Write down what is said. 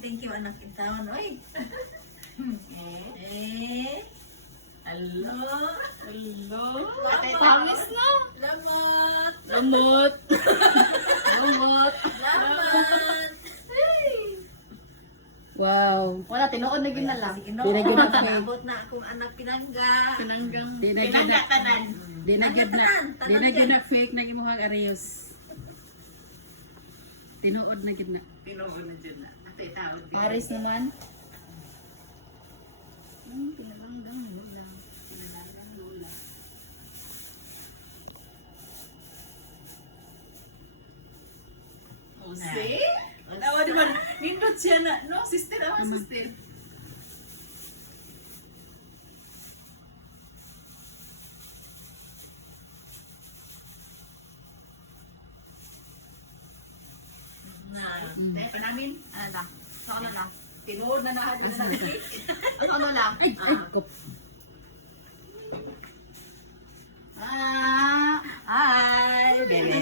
Thank you anak itawan. Oy. Hello. Hello. Pawis na. Salamat. Lumot. Lumot. Salamat. Wow. Wala, tinuod na ginala. Dinagyan na cake. Abot na akong anak pinangga. Pinanggang. Dinagyan na. tanan. Dinagyan na. Tanan, tanan Dinagyan dyan. na fake na imuhang Arios. Tinuod na gid na. Tinuod na dyan na. Ito itawag. Paris naman. Pinanggang lola. Pinanggang lola. See? Awa di ba? Nindot siya na. No, sister. Awa, sister. Kaya pa namin. Ano lang? Sa ano lang? Tinuod na lahat yung sa cake. Ano lang? Kop. Hi! Bebe,